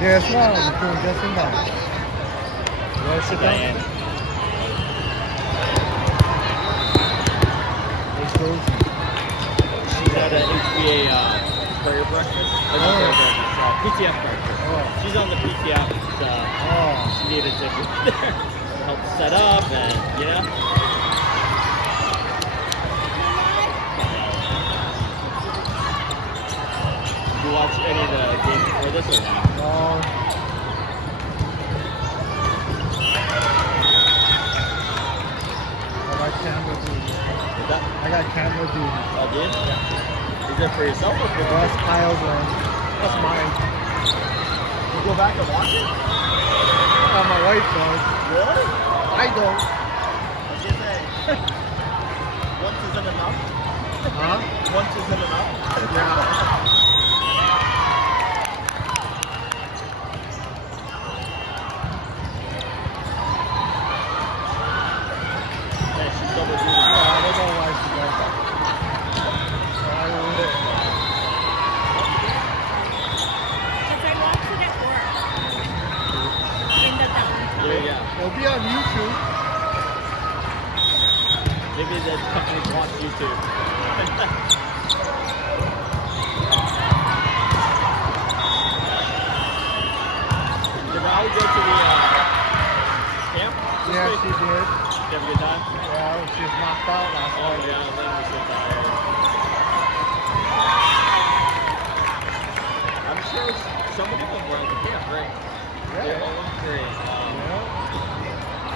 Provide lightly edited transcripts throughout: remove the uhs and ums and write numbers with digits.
Yes, well, we're doing just in time. You want to sit down? Diane. It's Rosie. She's at a HBA prayer breakfast. Not prayer breakfast, PTF breakfast. Oh. She's on the PTF. Oh. She needed to help set up and, you know. Did you watch any of the games before this or not? No. I got camera duty. What's that? I got camera duty. Oh, did? Yeah. Is it for yourself or for That's Kyle's land. That's mine. You go back and watch it? Oh, my wife does. Really? I don't. I was gonna say, once isn't enough? Huh? Once isn't enough? Yeah. Yeah, she's double duty. Yeah, I don't know why she does that. So I ruined it. Because I watched it at work. In the downtown. There you go. It'll be on YouTube. Maybe the company wants YouTube. Did Riley go to the camp? this Yeah, week? she did. Did you have a good time? Yeah, she was knocked out last Oh, night. yeah, Lynn was so tired. I'm sure some of them were at the camp, right? They Yeah. all went for it. Yeah.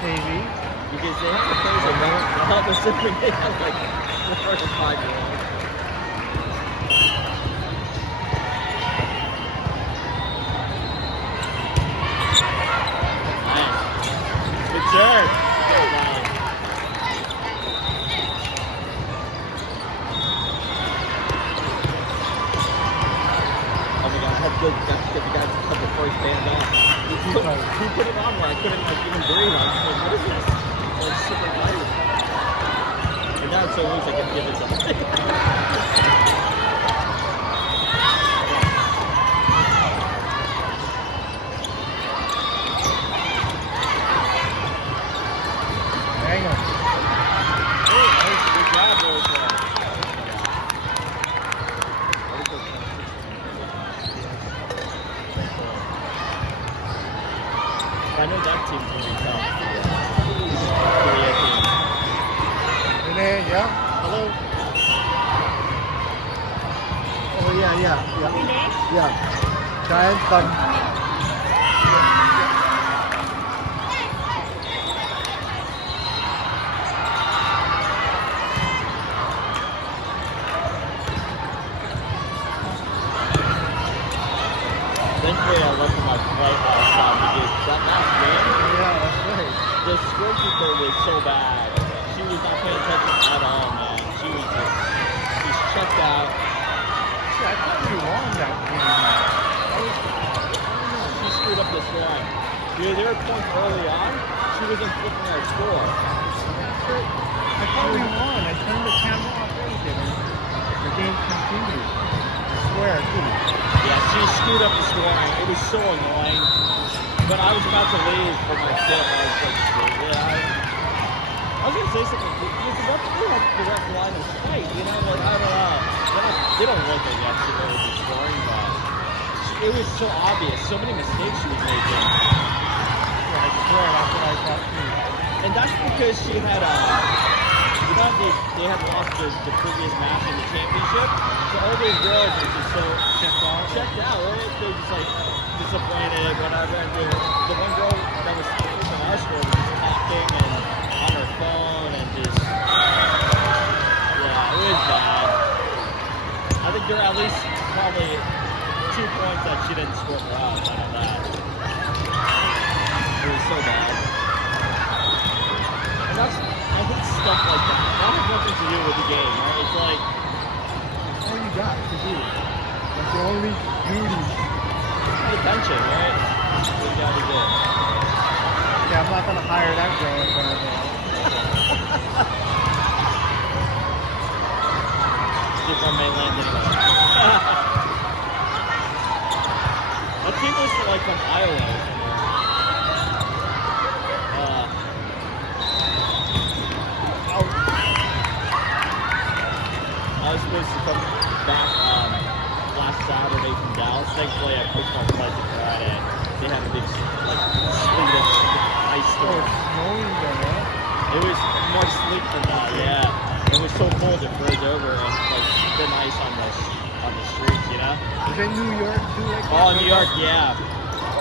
Maybe. Because they have to play the help us if they have like 4 or 5-year-olds. Nice. Good serve. Good line. Oh my god, how good that's get the guy to cut the first band off. He put it on where I couldn't like even breathe. I was like, what is this? It's like super tight. And now it's so loose I can give it something. Hang on. Hey, nice. Good job, boys. I know that team's going to be tough. Korea team. In there, yeah. Hello. Oh, yeah. Renee? Yeah. Giant fun. Thankfully, I left on my flight last time because that last game, Yeah, that's right. the scorekeeper was so bad. She was not paying attention at all, man. She was just, she's checked out. See, I thought we won that game. She screwed up the scoring. Dude, there were points early on. She wasn't flipping our score. I thought we won. I turned the camera off everything. The game continued. I swear, dude. Yeah, she screwed up the scoring. It was so annoying. But I was about to leave for my flip. I was like, yeah, I was gonna say something. Because the referee had direct line of sight, you know? Like, I don't know. They don't look like that should really be scoring, but it was so obvious. So many mistakes she was making. I swear, that's what I thought too. And that's because she had you know, they had lost the previous match in the championship. So all those girls were just so checked out, right? They were just like disappointed, whatever. And the one girl that was in our score was just talking and on her phone and just, yeah, it was bad. I think there were at least probably 2 points that she didn't score for us out of that. It was so bad. And that's, I hate stuff like that. That has nothing to do with the game, right? It's like, That's all you got to do. That's the only duty. pay attention, right? That's what you gotta do. Yeah, I'm not gonna hire that girl in front of me. She's from mainland anyway. That team was like from Iowa. Or somewhere. I was supposed to come back last Saturday from Dallas. Thankfully, I pushed my flight to Friday. They had a big like sleet of ice Oh, storm. it's snowing there, huh? It was more sleet than that, yeah. It was so cold it froze over and like thin ice on the streets, you know. Is it New York too? Like Oh, that? New York, yeah.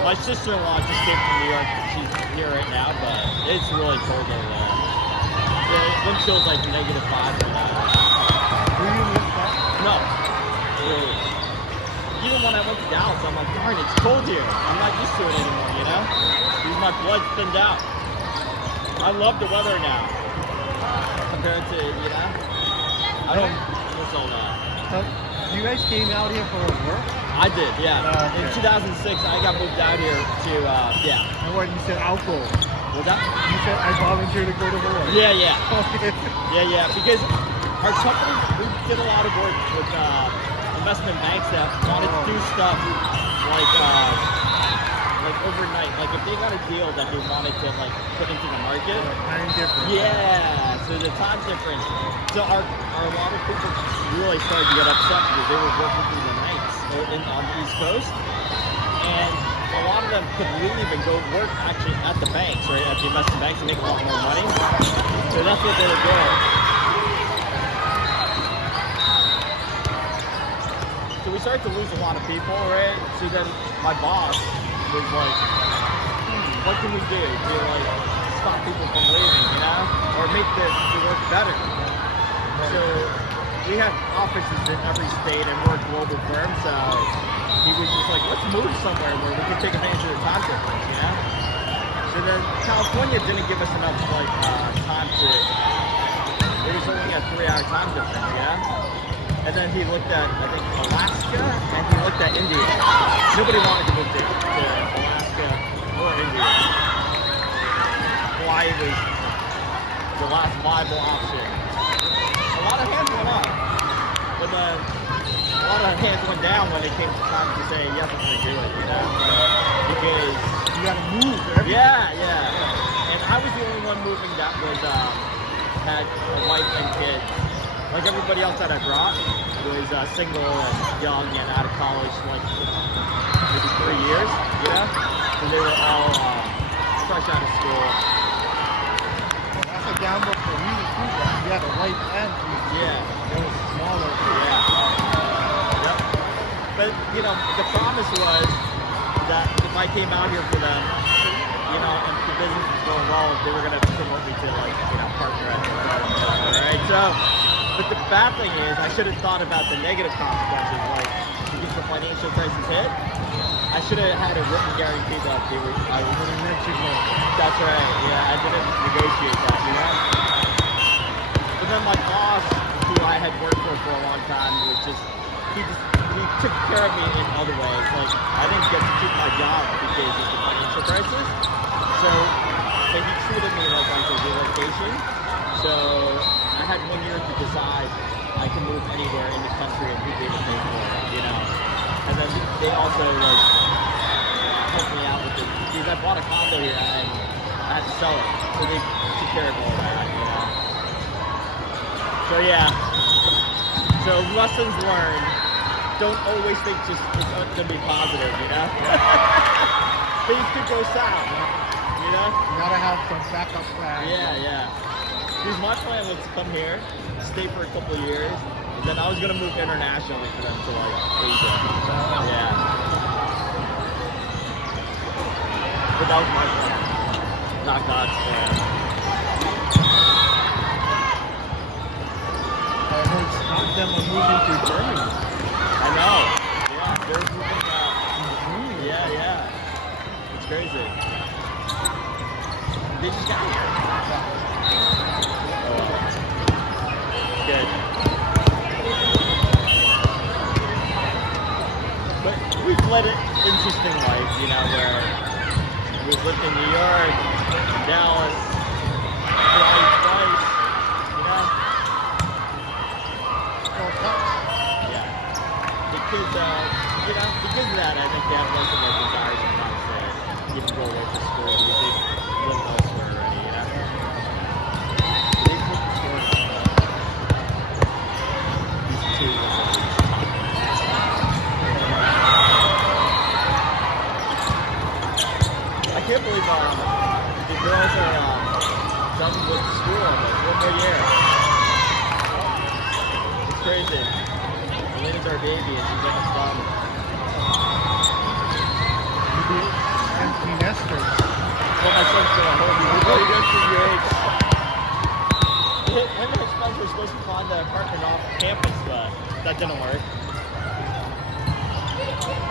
My sister-in-law just came from New York. She's here right now, but it's really cold over there. The wind chill's like -5 right now. Do you miss that? No. Really. Even when I went to Dallas, I'm like, darn, it's cold here. I'm not used to it anymore, you know? Because my blood's thinned out. I love the weather now. Compared to, you know? I don't miss all that. You guys came out here for work? I did, yeah. Oh, okay. In 2006, I got moved out here to, yeah. And what you said, alcohol. Was that? You said I volunteered to go to work. Yeah, yeah. Okay. Yeah, because our company, we did a lot of work with investment banks that wanted to do stuff like overnight. Like if they got a deal that they wanted to like put into the market. Time difference. Yeah, so the time difference. So our a lot of people really started to get upset because they were working through the nights on the East Coast. And a lot of them could leave and go work actually at the banks, right? At the investment banks and make a lot more money. So that's what they were doing. So we started to lose a lot of people, right? So then my boss was like, what can we do to like stop people from leaving, you know? Or make the work better. So we have offices in every state and we're a global firm, so he was just like, let's move somewhere where we can take advantage of the time difference, you know? So then California didn't give us enough like time to, it was only a 3-hour time difference, yeah? And then he looked at, I think, Alaska, and he looked at India. Nobody wanted to move to Alaska or India. Hawaii was the last viable option. A lot of hands went up, but then a lot of hands went down when it came to time to say, yes, I'm going to do it, you know? Because You gotta move. yeah. And I was the only one moving that was, had a wife and kids. Like everybody else that I brought was single and young and out of college, like maybe 3 years, you know? So they were all fresh out of school. Well, that's a gamble for you too. That you had a wife and kids. Yeah. It was smaller. Yeah. Yep. But, you know, the promise was that if I came out here for them, you know, and the business was going well, they were going to promote me to, like, you know, partner at the firm, right? So, but the bad thing is, I should have thought about the negative consequences, like, because the financial crisis hit, I should have had a written guarantee that they would, I was Gonna let you go. That's right, yeah, I didn't negotiate that, you know? But then my boss, who I had worked for a long time, was just, he took care of me in other ways. Like, I didn't get to keep my job because of the financial crisis. So, but he treated me like I was a relocation. So, I had 1 year to decide I can move anywhere in the country and he'd be able to pay for it, you know? And then they also, like, helped me out with it. Because I bought a condo here and I had to sell it. So they took care of all that, you know? So, yeah. So, lessons learned. Don't always think just it's going to be positive, you know? Things could go south, you know? You gotta have some backup plans. Yeah. Because my plan was to come here, stay for a couple of years, and then I was going to move internationally for them to like Asia. Yeah. But that was my plan, not God's plan. I heard some of them are moving to Germany. I know. Yeah, they're moving Yeah. It's crazy. They just got here. Oh, well. Good. But we've led an interesting life, you know, where we've lived in New York, Dallas, Hawaii twice, you know? Oh, tough. Yeah. The kids, you know, because of that, I think they have less of a desire sometimes to even go away to school because they live elsewhere already, you know? They put the score on these two I can't believe the girls are done with school almost. One more year. It's crazy. Elena's our baby and she's almost done. Empty nesters. Well, my son's still at home. He goes to the age. Him and his friends were supposed to find the apartment off campus, but that didn't work.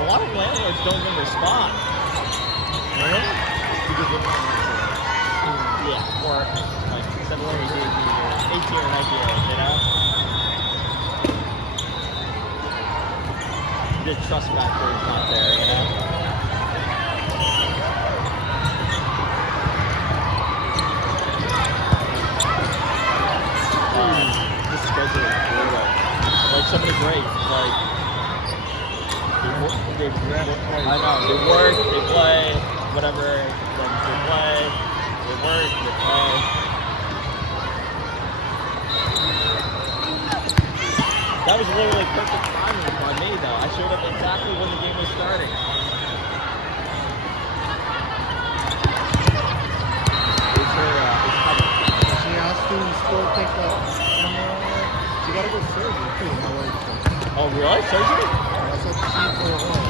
A lot of landlords don't even respond. Really? Because they don't answer. Yeah, or like similarly to 18 or 19 year olds, you know? The trust factor is not there, you know? This schedule is brutal. Like so many breaks, like they work, they play, whatever, then they play, they work, they play. That was literally perfect timing by me though. I showed up exactly when the game was starting. It's her, it's coming. She asked to still take the she gotta go surgery too. Oh really? Surgery? That's what she told her.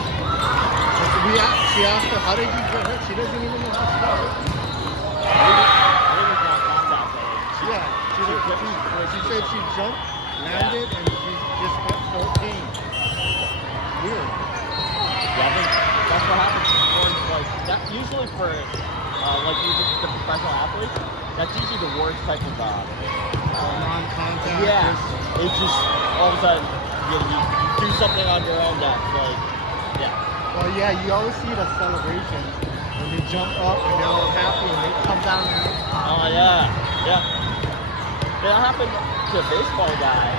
She asked her, how did you get hurt? She doesn't even know how to start. Yeah, she said she jumped, landed, and she just got 14. Weird. Yeah, I think that's what happens in sports. Like that usually for like even the professional athletes, that's usually the worst type of non-contact. Yeah, it's just all of a sudden you do something on your own that's like, yeah. Well, yeah, you always see the celebration when they jump up and they're all happy and they come down and Oh yeah, yeah. That happened to a baseball guy.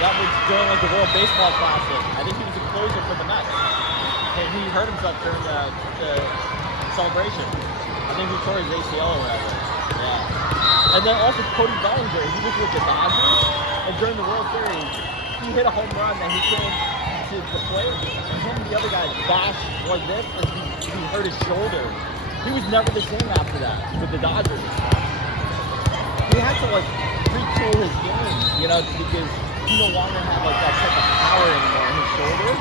That was during like the World Baseball Classic. I think he was a closer for the Mets, and he hurt himself during the celebration. I think he tore his ACL or whatever. Yeah. And then also Cody Bellinger, he was with the Dodgers, and during the World Series, he hit a home run and he came to the plate, and him and the other guy bashed like this, and he hurt his shoulder. He was never the same after that with the Dodgers. He had to like retool his game, you know, because he no longer had like that type of power anymore in his shoulder.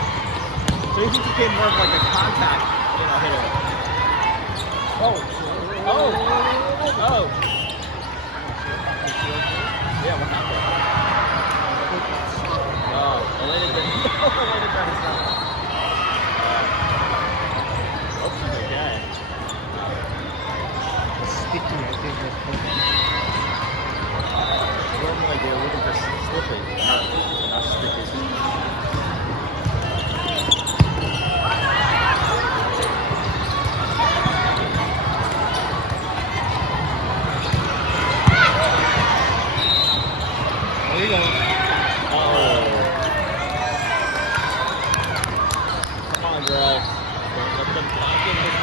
So he just became more of like a contact, you know, hitter. Oh. Yeah, what happened? Oh, Elena didn't. Elena tried to stop. Hope she's okay. it's sticky, I think. Normally they're looking for slipping, not stickers. There you go. Oh. Come on, girls. Don't let them talk in this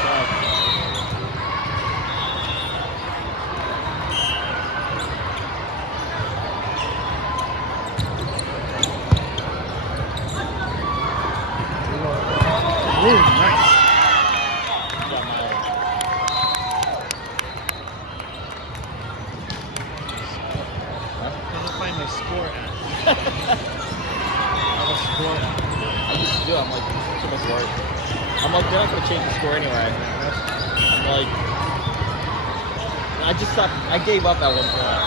stuff. Ooh, nice. Got my I'm gonna find my score app. I have a score app. I used to do it. I'm like, it's too much work. I'm like, they're not gonna change the score anyway. I'm like, I just stopped. I gave up at one point.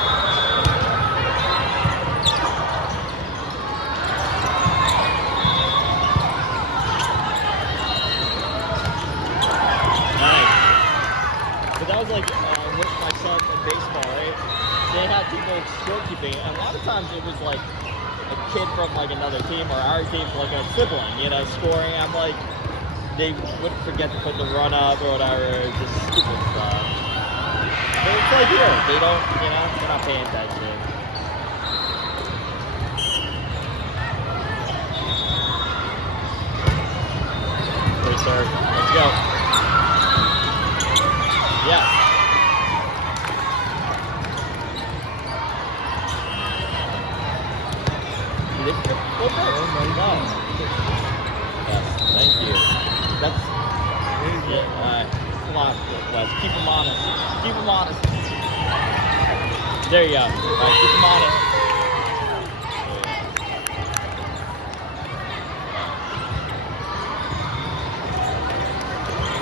But that was like with my son in baseball, right? They had people scorekeeping, and a lot of times it was like a kid from like another team or our team, like a sibling, you know, scoring. I'm like, they would forget to put the run up or whatever, just stupid stuff. But it's like here, they don't, you know, they're not paying attention. Did they flip it? No. Yes, thank you. That's yeah. Come on, Les. Keep them honest. Keep them honest. There you go. All right, keep them honest.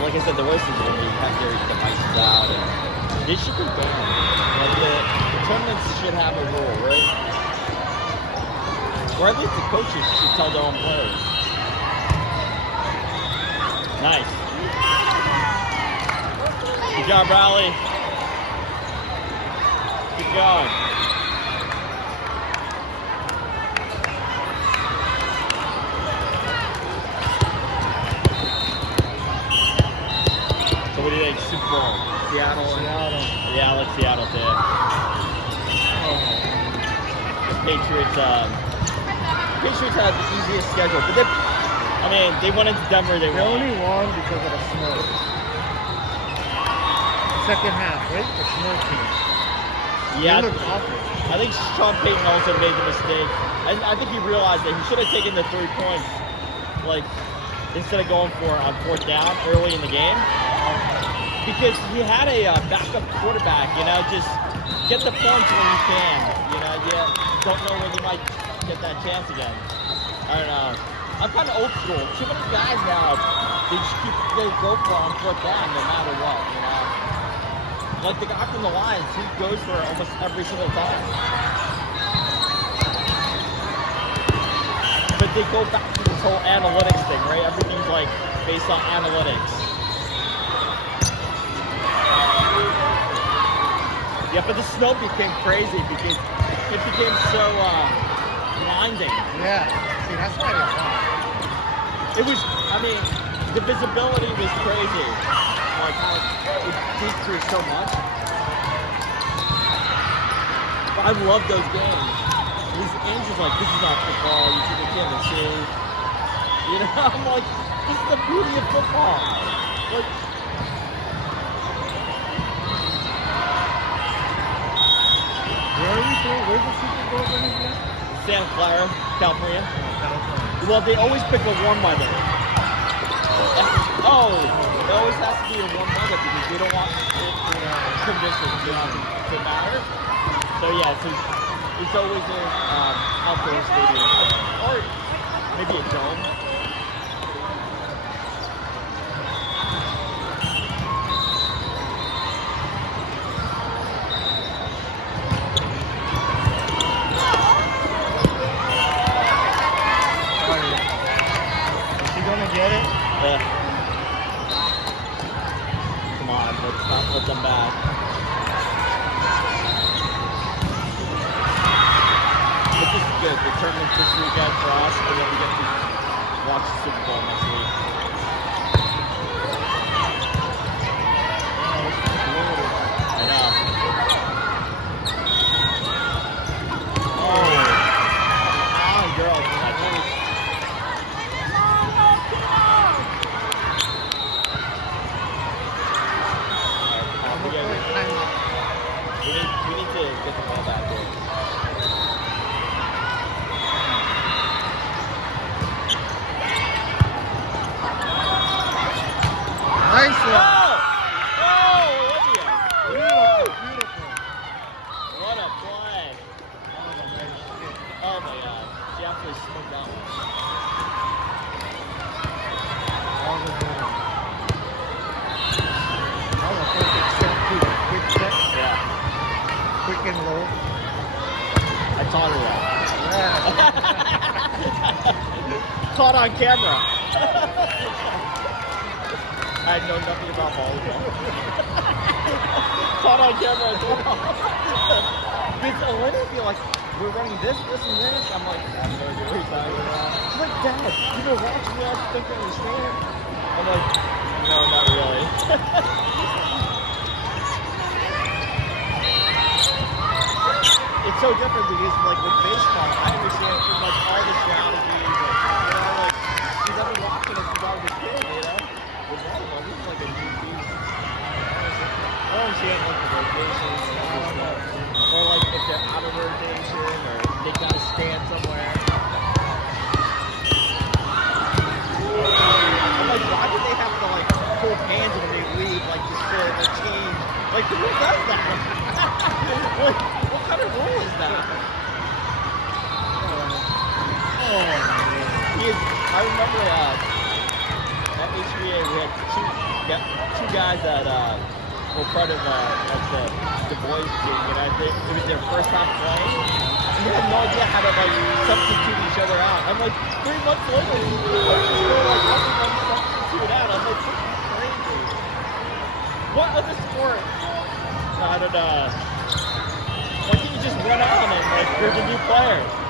Like I said, the worst is when they have their devices out, and they should be banned. Like the tournaments should have a rule, right? Or at least the coaches should tell their own players. Nice. Good job, Riley. Keep going. So what do you think? Super Bowl? Seattle. Yeah, I like Seattle too. The Patriots had the easiest schedule, but they went into Denver. They only won because of the snow. Second half, right? The snow team. Yeah. They looked awful. I think Sean Payton also made the mistake. I think he realized that he should have taken the 3 points, like instead of going for on 4th down early in the game, because he had a backup quarterback. You know, just get the points when you can. You know, you don't know when you might get that chance again. I don't know. I'm kind of old school. Too many guys now, they go for on 4th down no matter what, you know. Like the guy from the Lions, he goes for it almost every single time. But they go back to this whole analytics thing, right? Everything's like based on analytics. Yeah, but the snow became crazy because it became so blinding. Yeah. See, that's why they won. It was, the visibility was crazy. Like how it decreased so much. But I love those games. These games is like, this is not football, you can't see. You know, I'm like, this is the beauty of football. Like, Where's the Super Bowl going again? Santa Clara, California. Well, they always pick a warm weather. Oh, it always has to be a warm weather because they don't want conditions to matter. So yeah, it's always an outdoor stadium or maybe a dome. Get it? Yeah. Come on, let's not let them back. But this is good. The tournament's this weekend for us, and then we get to watch the Super Bowl next week. I know. Oh, girls. We need to get the ball back here. Nice one. Oh, Olivia. Beautiful. What a play. Oh my God. She absolutely smoked that one. Quick set. Yeah. Quick and low. I taught her that. Yeah. Caught on camera. I know nothing about volleyball. Caught on camera as well. Because Elena would be like, we're running this, and this. I'm like, I have no idea what you're talking about. She's like, Dad, you've been watching me, I think I understand. I'm like, no, not really. It's so different because, like, with baseball, I understand pretty much all the strategies, and, you know, like, because I've been watching it since I was a kid, you know? With volleyball, this is like a new beast. I don't understand, like, the rotations and all that stuff. Or, like, if they're out of rotation, or they gotta stand somewhere. that? what kind of rule is that? Oh, man. I remember at HBA we had two guys that were part of the boys team, and I think it was their first time playing. And they had no idea how to like substitute each other out. I'm like 3 months later, the coaches were like helping them substitute out. I'm like, this is crazy. What other sport? I don't know. Why can't you just run on and like there's a new player?